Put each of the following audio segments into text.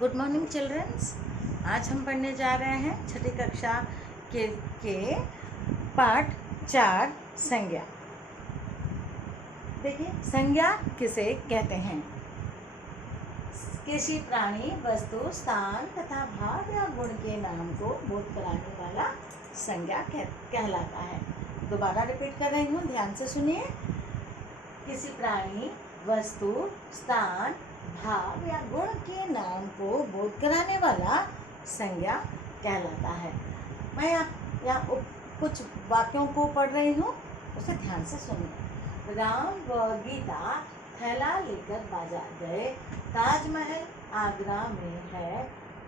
Good morning children's. आज हम पढ़ने जा रहे हैं छठी कक्षा के पाठ 4 संज्ञा। देखिए, संज्ञा किसे कहते हैं? किसी प्राणी, वस्तु, स्थान तथा भाव या गुण के नाम को बोध कराने वाला संज्ञा कहलाता है। दोबारा रिपीट कर रही हूँ, ध्यान से सुनिए। किसी प्राणी, वस्तु, स्थान, भाव या गुण के नाम को बोध कराने वाला संज्ञा कहलाता है। मैं यहाँ कुछ वाक्यों को पढ़ रही हूँ, उसे ध्यान से सुनिए। राम व गीता थैला लेकर बाजार गए। ताजमहल आगरा में है।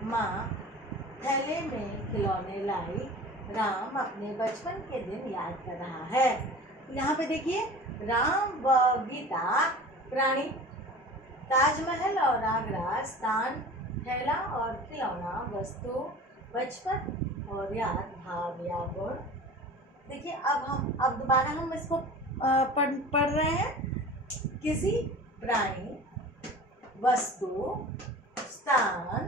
माँ थैले में खिलौने लाई। राम अपने बचपन के दिन याद कर रहा है। यहाँ पे देखिए, राम व गीता प्राणी, ताजमहल और आगरा स्थान, थैला और खिलौना वस्तु, बचपन और याद भाव या गुण। देखिए, अब दोबारा हम इसको पढ़ रहे हैं। किसी प्राणी, वस्तु, स्थान,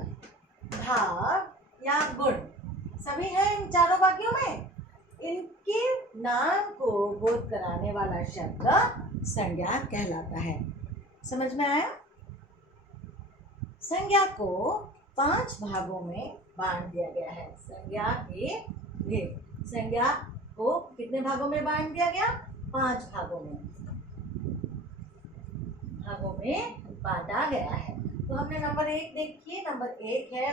भाव या गुण, सभी हैं इन चारों वाक्यों में। इनके नाम को बोध कराने वाला शब्द संज्ञा कहलाता है। समझ में आया? संज्ञा को 5 भागों में बांट दिया गया है। संज्ञा को कितने भागों में बांट दिया गया? 5 भागों में बांटा गया है। तो हमने नंबर 1 देखिए। नंबर 1 है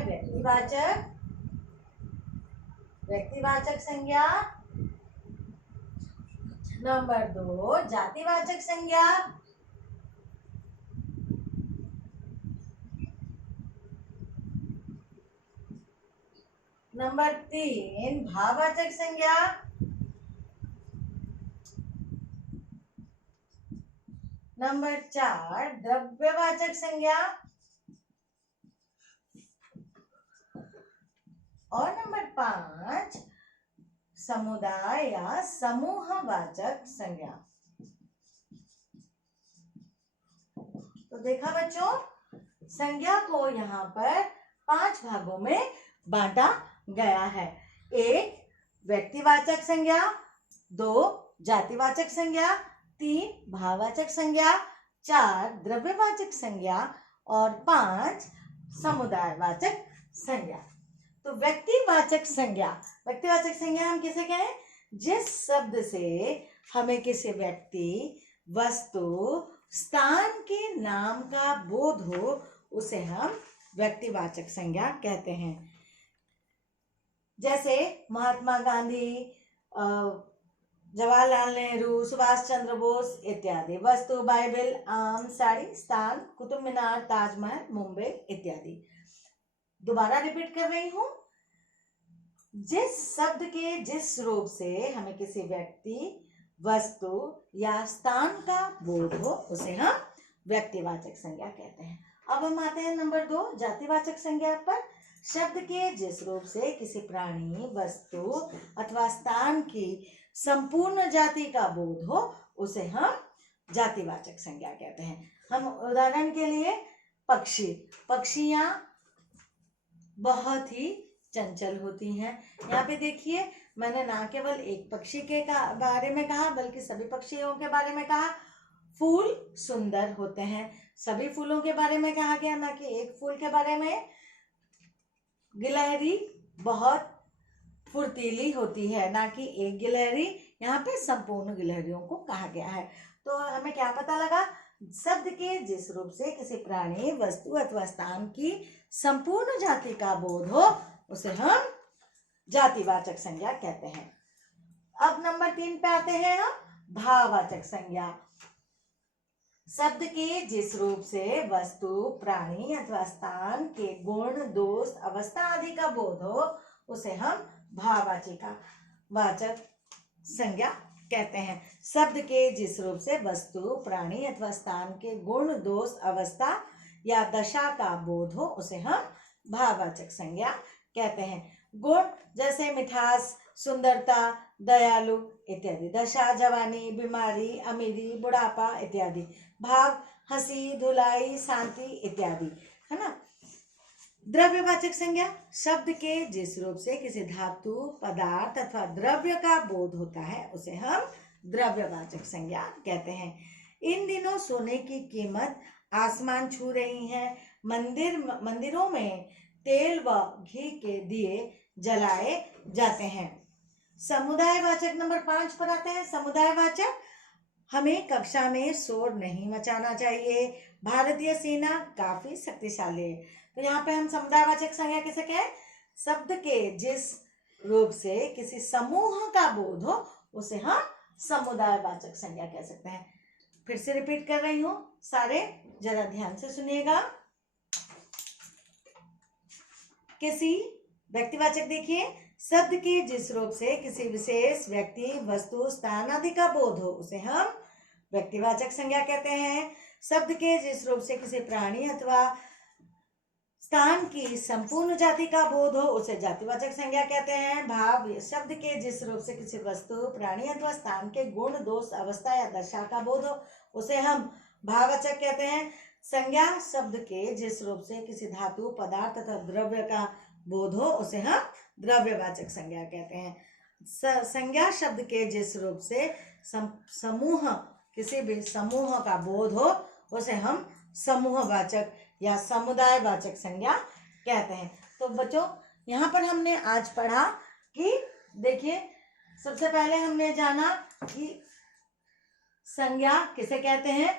व्यक्तिवाचक संज्ञा। नंबर 2 जातिवाचक संज्ञा। नंबर 3 भाववाचक संज्ञा। नंबर 4 द्रव्यवाचक संज्ञा। और नंबर 5 समुदाय या समूहवाचक संज्ञा। तो देखा बच्चों, संज्ञा को यहाँ पर 5 भागों में बांटा गया है। 1 व्यक्तिवाचक संज्ञा, 2 जातिवाचक संज्ञा, 3 भाववाचक संज्ञा, 4 द्रव्यवाचक संज्ञा और 5 समुदायवाचक संज्ञा। तो व्यक्तिवाचक संज्ञा हम किसे कहें? जिस शब्द से हमें किसी व्यक्ति, वस्तु, स्थान के नाम का बोध हो, उसे हम व्यक्तिवाचक संज्ञा कहते हैं। जैसे महात्मा गांधी, जवाहरलाल नेहरू, सुभाष चंद्र बोस इत्यादि। वस्तु बाइबल, आम, साड़ी, स्थान कुतुब मीनार, ताजमहल, मुंबई इत्यादि। दोबारा रिपीट कर रही हूं। जिस शब्द के जिस रूप से हमें किसी व्यक्ति, वस्तु या स्थान का बोध हो, उसे हम व्यक्तिवाचक संज्ञा कहते हैं। अब हम आते हैं नंबर 2 जातिवाचक संज्ञा पर। शब्द के जिस रूप से किसी प्राणी, वस्तु अथवा स्थान की संपूर्ण जाति का बोध हो, उसे हम जातिवाचक संज्ञा कहते हैं। हम उदाहरण के लिए पक्षियां बहुत ही चंचल होती हैं। यहाँ पे देखिए, मैंने ना केवल एक पक्षी के बारे में कहा, बल्कि सभी पक्षियों के बारे में कहा। फूल सुंदर होते हैं, सभी फूलों के बारे में कहा गया, ना कि एक फूल के बारे में। गिलहरी बहुत फुर्तीली होती है, ना कि एक गिलहरी। यहाँ पे संपूर्ण गिलहरियों को कहा गया है। तो हमें क्या पता लगा? शब्द के जिस रूप से किसी प्राणी, वस्तु अथवा स्थान की संपूर्ण जाति का बोध हो, उसे हम जातिवाचक संज्ञा कहते हैं। अब नंबर 3 पे आते हैं हम, भाववाचक संज्ञा। शब्द के जिस रूप से वस्तु, प्राणी अथवा स्थान के गुण, दोष, अवस्था आदि का बोध हो, उसे हम भाववाचक संज्ञा कहते हैं। शब्द के जिस रूप से वस्तु, प्राणी अथवा स्थान के गुण, दोष, अवस्था या दशा का बोध हो, उसे हम भाववाचक संज्ञा कहते हैं। गुण जैसे मिठास, सुंदरता, दयालु इत्यादि। दशा जवानी, बीमारी, अमीरी, बुढ़ापा इत्यादि। भाव हंसी, धुलाई, शांति इत्यादि, है ना। द्रव्यवाचक संज्ञा शब्द के जिस रूप से किसी धातु, पदार्थ अथवा द्रव्य का बोध होता है उसे हम द्रव्यवाचक संज्ञा कहते हैं। इन दिनों सोने की कीमत आसमान छू रही है। मंदिरों में तेल व घी के दिए जलाए जाते हैं। समुदायवाचक नंबर 5 पर आते हैं। समुदायवाचक, हमें कक्षा में शोर नहीं मचाना चाहिए। भारतीय सेना काफी शक्तिशाली है। तो यहाँ पे हम समुदायवाचक संज्ञा कैसे कहें? शब्द के जिस रूप से किसी समूह का बोध हो उसे हम समुदायवाचक संज्ञा कह सकते हैं। फिर से रिपीट कर रही हूं, सारे जरा ध्यान से सुनिएगा। किसी व्यक्तिवाचक, देखिए, शब्द के जिस रूप से किसी विशेष व्यक्ति, वस्तु, स्थान आदि का बोध हो उसे हम व्यक्तिवाचक संज्ञा कहते हैं। शब्द के जिस रूप से किसी प्राणी अथवा स्थान की संपूर्ण जाति का बोध हो उसे जातिवाचक संज्ञा कहते हैं। भाव, शब्द के जिस रूप से किसी वस्तु, प्राणी अथवा स्थान के गुण, दोष, अवस्था या दशा का बोध हो उसे हम भाववाचक कहते हैं। संज्ञा, शब्द के जिस रूप से किसी धातु, पदार्थ अथवा द्रव्य का बोध हो उसे हम द्रव्यवाचक संज्ञा कहते हैं। संज्ञा शब्द के जिस रूप से समूह, किसी भी समूह का बोध हो उसे हम समूहवाचक या समुदायवाचक संज्ञा कहते हैं। तो बच्चों, यहाँ पर हमने आज पढ़ा कि देखिए, सबसे पहले हमने जाना कि संज्ञा किसे कहते हैं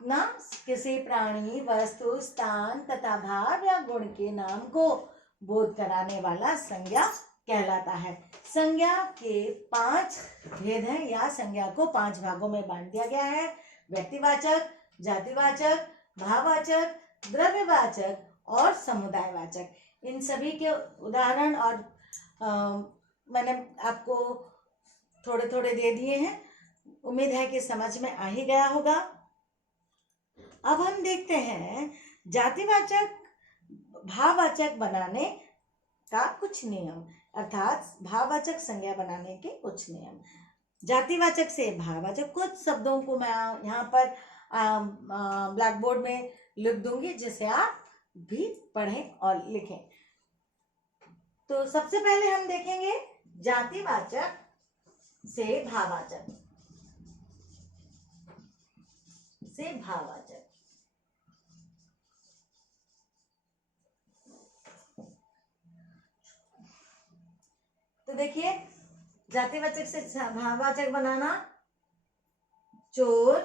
ना, किसी प्राणी, वस्तु, स्थान तथा भाव या गुण के नाम को बोध कराने वाला संज्ञा कहलाता है। संज्ञा के 5 भेद हैं या संज्ञा को 5 भागों में बांट दिया गया है। व्यक्तिवाचक, जातिवाचक, भाववाचक, द्रव्यवाचक और समुदायवाचक। इन सभी के उदाहरण और मैंने आपको थोड़े थोड़े दे दिए हैं। उम्मीद है कि समझ में आ ही गया होगा। अब हम देखते हैं जातिवाचक, भाववाचक बनाने का कुछ नियम, अर्थात भाववाचक संज्ञा बनाने के कुछ नियम। जातिवाचक से भाववाचक, कुछ शब्दों को मैं यहाँ पर ब्लैक बोर्ड में लिख दूंगी जिसे आप भी पढ़ें और लिखें। तो सबसे पहले हम देखेंगे जातिवाचक से भाववाचक से भाववाचक। तो देखिए, जातिवाचक से भाववाचक बनाना, चोर,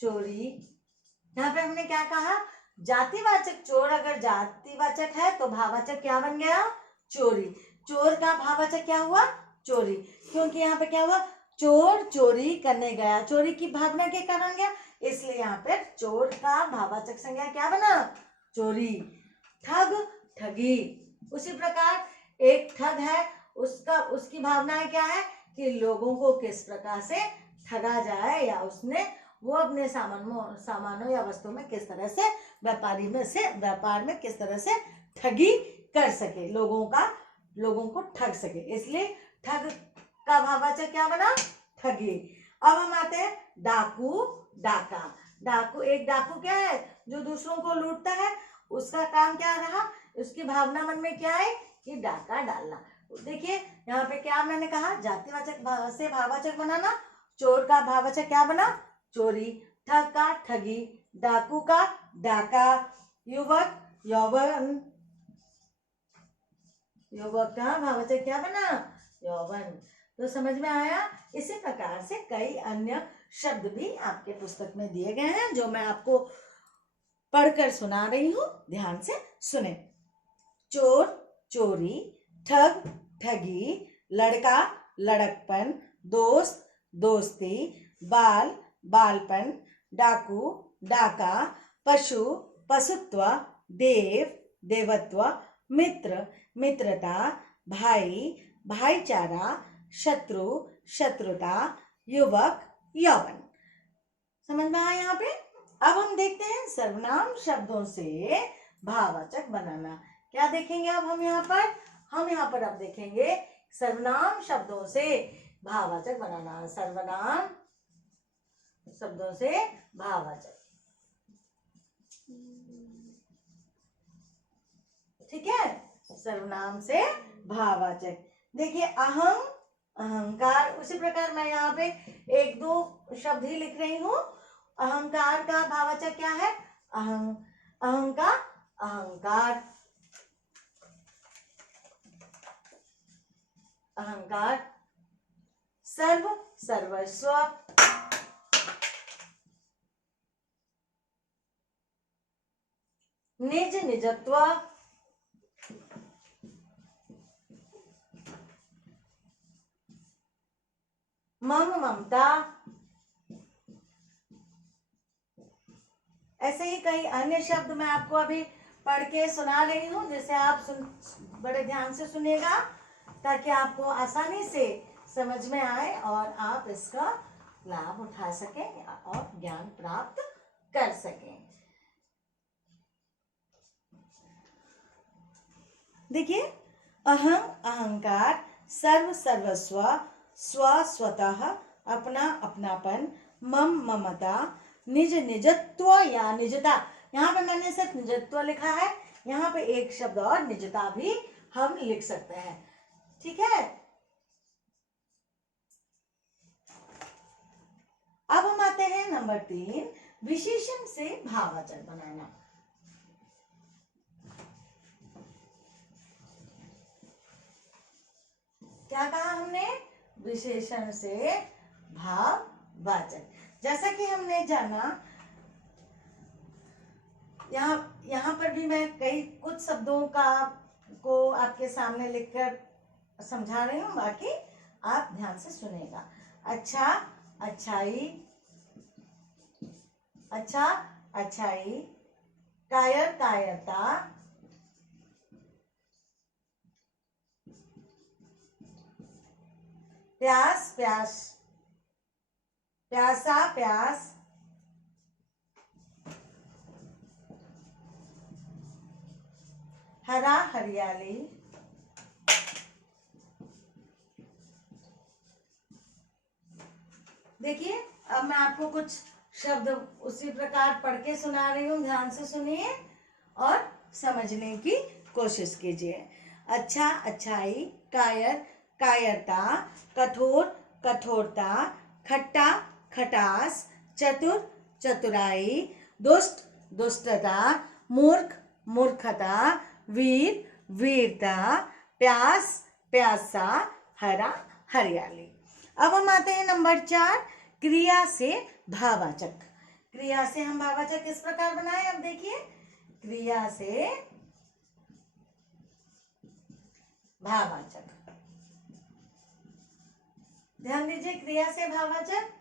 चोरी। यहाँ पे हमने क्या कहा? जातिवाचक चोर अगर जातिवाचक है तो भाववाचक क्या बन गया? चोरी। चोर का भाववाचक क्या हुआ? चोरी, क्योंकि यहाँ पे क्या हुआ? चोर चोरी करने गया, चोरी की भावना के कारण गया, इसलिए यहाँ पे चोर का भाववाचक संज्ञा क्या बना? चोरी। ठग, ठगी। उसी प्रकार एक ठग है, उसकी भावनाएं क्या है कि लोगों को किस प्रकार से ठगा जाए, या उसने वो अपने सामानों या वस्तुओं में किस तरह से व्यापार में किस तरह से ठगी कर सके, लोगों को ठग सके, इसलिए ठग का भाववाचक क्या बना? ठगी। अब हम आते हैं डाकू, डाका। डाकू, एक डाकू क्या है? जो दूसरों को लूटता है। उसका काम क्या रहा? उसकी भावना मन में क्या है कि डाका डालना। देखिए यहाँ पे क्या मैंने कहा, जातिवाचक से भाववाचक बनाना। चोर का भाववाचक क्या बना? चोरी। ठग का ठगी, डाकू का डाका, युवक यौवन, युवक का भाववाचक क्या बना? यौवन। तो समझ में आया? इसी प्रकार से कई अन्य शब्द भी आपके पुस्तक में दिए गए हैं जो मैं आपको पढ़कर सुना रही हूं, ध्यान से सुने। चोर, चोरी, ठग, ठगी, लड़का, लड़कपन, दोस्त, दोस्ती, बाल, बालपन, डाकू, डाका, पशु, पशुत्व, देव, देवत्व, मित्र, मित्रता, भाई, भाईचारा, शत्रु, शत्रुता, युवक, यौवन। समझ में आया यहाँ पे? अब हम देखते हैं सर्वनाम शब्दों से भाववाचक बनाना। क्या देखेंगे अब हम यहाँ पर? हम यहाँ पर अब देखेंगे सर्वनाम शब्दों से भाववाचक बनाना। सर्वनाम शब्दों से भाववाचक। ठीक है, सर्वनाम से भाववाचक। देखिए अहम, अहंकार, उसी प्रकार मैं यहाँ पे एक दो शब्द ही लिख रही हूँ। अहंकार का भाववाचक क्या है? अहं, अहं का अहंकार, अहंकार। सर्व, सर्वस्व। निज, निजत्व। मम, ममता। ऐसे ही कई अन्य शब्द मैं आपको अभी पढ़ के सुना रही हूँ, जिसे आप बड़े ध्यान से सुनिएगा, ताकि आपको आसानी से समझ में आए और आप इसका लाभ उठा सकें और ज्ञान प्राप्त कर सकें। देखिए, अहम, अहंकार, सर्व, सर्वस्व, स्व, स्वतः, अपना, अपनापन, मम, ममता, निज, निजत्व या निजता। यहाँ पे मैंने सिर्फ निजत्व लिखा है, यहाँ पे एक शब्द और निजता भी हम लिख सकते हैं। ठीक है, अब हम आते हैं नंबर 3, विशेषण से भाववाचक बनाना। क्या कहा हमने? विशेषण से भाववाचक। जैसा कि हमने जाना, यहाँ पर भी मैं कुछ शब्दों को आपके सामने लिखकर समझा रही हूँ, बाकी आप ध्यान से सुनेगा। अच्छा, अच्छाई, अच्छा, अच्छाई। कायर, कायरता। प्यास, प्यास, प्यासा, प्यास। हरा, हरियाली। देखिए, अब मैं आपको कुछ शब्द उसी प्रकार पढ़ के सुना रही हूँ, ध्यान से सुनिए और समझने की कोशिश कीजिए। अच्छा, अच्छाई। कायर, कायरता। कठोर, कठोरता। खट्टा, खटास। चतुर, चतुराई। दुष्ट, दुष्टता। मूर्ख, मूर्खता। वीर, वीरता। प्यास, प्यासा। हरा, हरियाली। अब हम आते हैं नंबर 4, क्रिया से भाववाचक। क्रिया से हम भाववाचक किस प्रकार बनाए? अब देखिए, क्रिया से भाववाचक, ध्यान दीजिए, क्रिया से भाववाचक।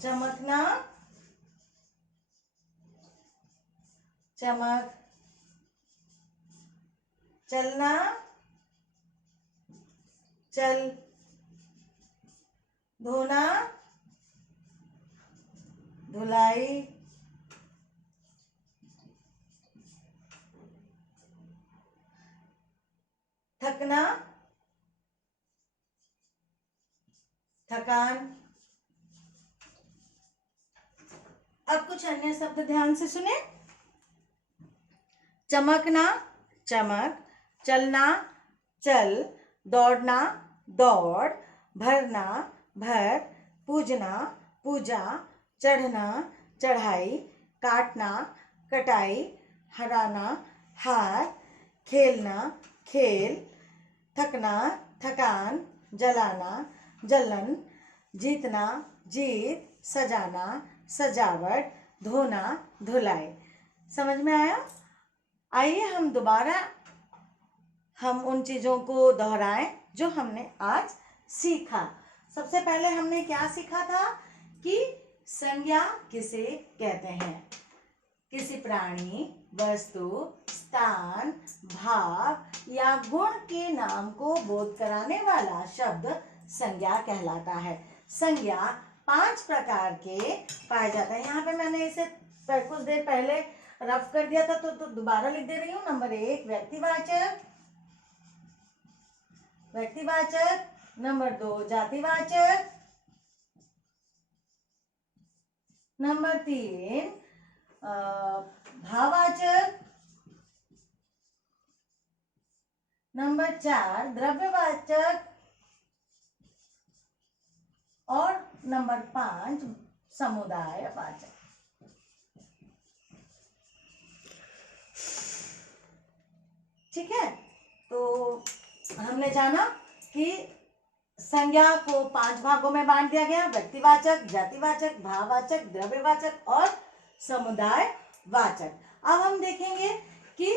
चमकना, चमक। चलना, चल। धोना, धुलाई। थकना, थकान। अब कुछ अन्य शब्द ध्यान से सुने। चमकना, चमक। चलना, चल। दौड़ना, दौड़। भरना, भर। पूजना, पूजा। चढ़ना, चढ़ाई। काटना, कटाई। हराना, हार। खेलना, खेल। थकना, थकान। जलाना, जलन। जीतना, जीत। सजाना, सजावट। धोना, धुलाई। समझ में आया? आइए हम दोबारा उन चीजों को दोहराएं जो हमने आज सीखा। सबसे पहले हमने क्या सीखा था कि संज्ञा किसे कहते हैं? किसी प्राणी, वस्तु, स्थान, भाव या गुण के नाम को बोध कराने वाला शब्द संज्ञा कहलाता है। संज्ञा 5 प्रकार के पाए जाते हैं। यहाँ पे मैंने इसे कुछ देर पहले रफ कर दिया था, तो दोबारा लिख दे रही हूँ। नंबर 1, व्यक्तिवाचक, व्यक्तिवाचक। नंबर 2, जातिवाचक। नंबर 3 भाववाचक। नंबर 4 द्रव्यवाचक। और नंबर 5 समुदायवाचक। ठीक है, तो हमने जाना कि संज्ञा को 5 भागों में बांट दिया गया, व्यक्तिवाचक, जातिवाचक, भाववाचक, द्रव्यवाचक और समुदायवाचक। अब हम देखेंगे कि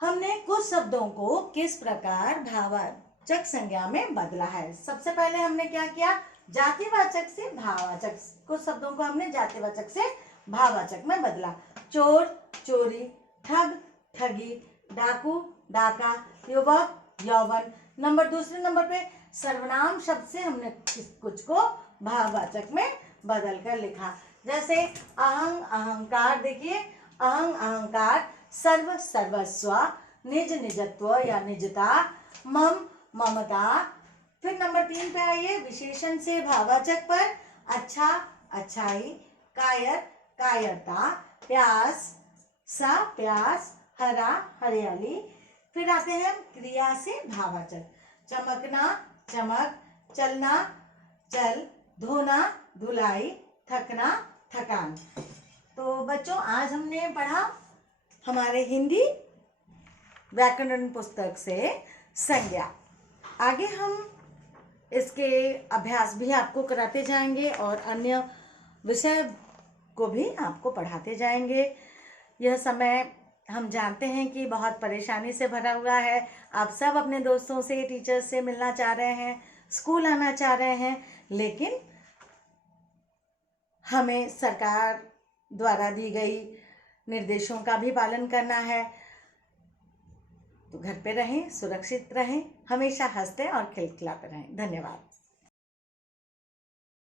हमने कुछ शब्दों को किस प्रकार भाववाचक संज्ञा में बदला है। सबसे पहले हमने क्या किया, जातिवाचक से भाववाचक, कुछ शब्दों को हमने जातिवाचक से भाववाचक में बदला। चोर, चोरी, ठग, ठगी, डाकू, डाका, युवक, यौवन। दूसरे नंबर पे सर्वनाम शब्द से हमने कुछ को भाववाचक में बदल कर लिखा। जैसे अहं, अहंकार। देखिए, अहं, अहंकार, सर्व, सर्वस्व, निज, निजत्व या निजता, मम, ममता। फिर नंबर 3 पे आइए, विशेषण से भाववाचक पर अच्छा, अच्छाई, कायर, कायरता, प्यास, सा, प्यास, हरा, हरियाली। फिर आते हैं क्रिया से भाववाचक, चमकना, चमक, चलना, चल, धोना, धुलाई, थकना, थकान। तो बच्चों, आज हमने पढ़ा हमारे हिंदी व्याकरण पुस्तक से संज्ञा। आगे हम इसके अभ्यास भी आपको कराते जाएंगे और अन्य विषय को भी आपको पढ़ाते जाएंगे। यह समय हम जानते हैं कि बहुत परेशानी से भरा हुआ है। आप सब अपने दोस्तों से, टीचर्स से मिलना चाह रहे हैं, स्कूल आना चाह रहे हैं, लेकिन हमें सरकार द्वारा दी गई निर्देशों का भी पालन करना है। तो घर पे रहें, सुरक्षित रहें, हमेशा हंसते और खिलखिलाते रहें। धन्यवाद।